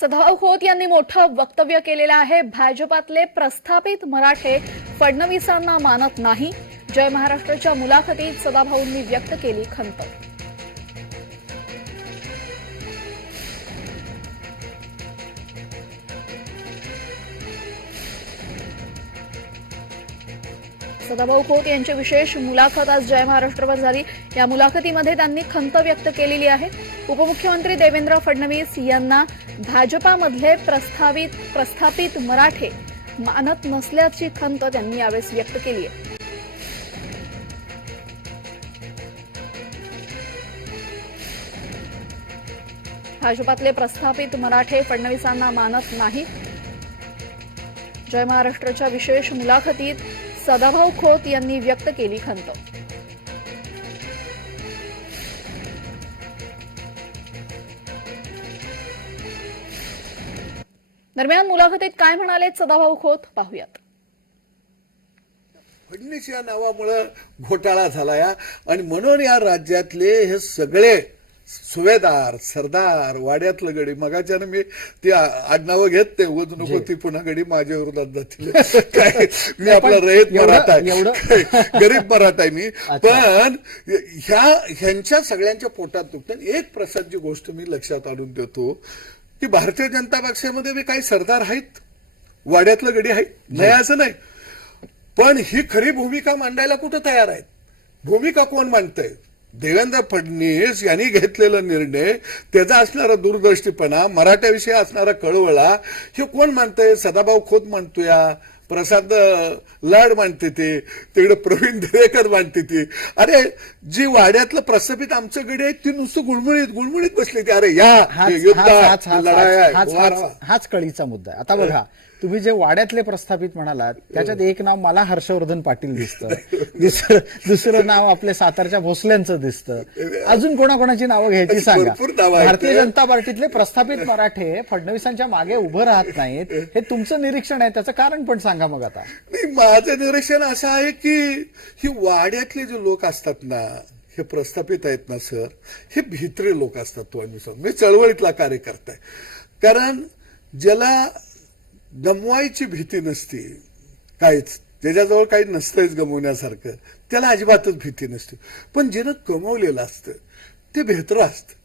सदाभाऊ खोत यांनी मोठं वक्तव्य केलेलं आहे. भाजपातले प्रस्थापित मराठे फडणवीसांना मानत नाही. जय महाराष्ट्राच्या मुलाखतीत सदाभाऊंनी व्यक्त केली खंत. सदाभाऊ खोत यांची विशेष मुलाखत आज जय महाराष्ट्रवर झाली. या मुलाखतीमध्ये त्यांनी खंत व्यक्त केलेली आहे. उपमुख्यमंत्री देवेंद्र फडणवीस यांना भाजपामधले प्रस्तावित प्रस्थापित मराठे मानत नसल्याची खंत त्यांनी यावेळेस व्यक्त केली आहे. भाजपातले प्रस्थापित मराठे फडणवीसांना मानत नाही. जय महाराष्ट्राच्या विशेष मुलाखतीत सदाभाऊ खोत यांनी व्यक्त केली खंत. दरम्यान मुलाखतीत काय म्हणाले सदाभाऊ खोत? पाहूयात. फडणवीस या नावामुळं घोटाळा झाला या आणि म्हणून या राज्यातले हे सगळे सुभेदार सरदार वाड्यातलं गडी. मगाच्यानं मी ती आडनावं घेत नाही उगाच नको ती पुन्हा गडी माझ्या विरोधात जातील काय मी आपला रयत मराठा आहे. गरीब मराठा आहे मी. पण ह्या ह्यांच्या सगळ्यांच्या पोटात दुखतं एक प्रसादची गोष्ट मी लक्षात आणून देतो की भारतीय जनता पक्षामध्ये बी काही सरदार आहेत वाड्यातलं गडी आहेत. नाही असं नाही. पण ही खरी भूमिका मांडायला कुठं तयार आहेत? भूमिका कोण मांडतंय? देवेंद्र फडणवीस यांनी घेतलेला निर्णय त्याचा असणारा दूरदृष्टीपणा मराठ्याविषयी असणारा कळवळा हे कोण मानतंय? सदाभाऊ खोत मानतोया? प्रसाद लाड मानते ते तिकडे प्रवीण दरेकर मानते ती. अरे जी वाड्यातलं प्रस्थापित आमचं गडी आहे ती नुसतं गुळमुळीत गुळमुळीत बसली ती. अरे या हाच युद्ध कळीचा मुद्दा आहे. आता बघा तुम्ही जे वाड्यातले प्रस्थापित म्हणालात त्याच्यात एक नाव मला हर्षवर्धन पाटील दिसतं. दुसरं दुसरं नाव आपल्या सातारच्या भोसल्यांचं दिसतं. अजून कोणाकोणाची नावं घ्यायची सांगा. भारतीय जनता पार्टीतले प्रस्थापित मराठे फडणवीसांच्या मागे उभं राहत नाहीत. हे तुमचं निरीक्षण आहे त्याचं कारण पण सांगा. मग आता. नाही माझं निरीक्षण असं आहे की ही वाड्यातले जे लोक असतात ना हे प्रस्थापित आहेत ना सर हे भित्रे लोक असतात तो आम्ही सांग. मी चळवळीतला कार्यकर्ता आहे. कारण ज्याला गमवायची भीती नसते काहीच ज्याच्याजवळ काही नसतंच गमवण्यासारखं त्याला अजिबातच भीती नसते. पण ज्यानं कमवलेलं असतं ते बेहतर असतं.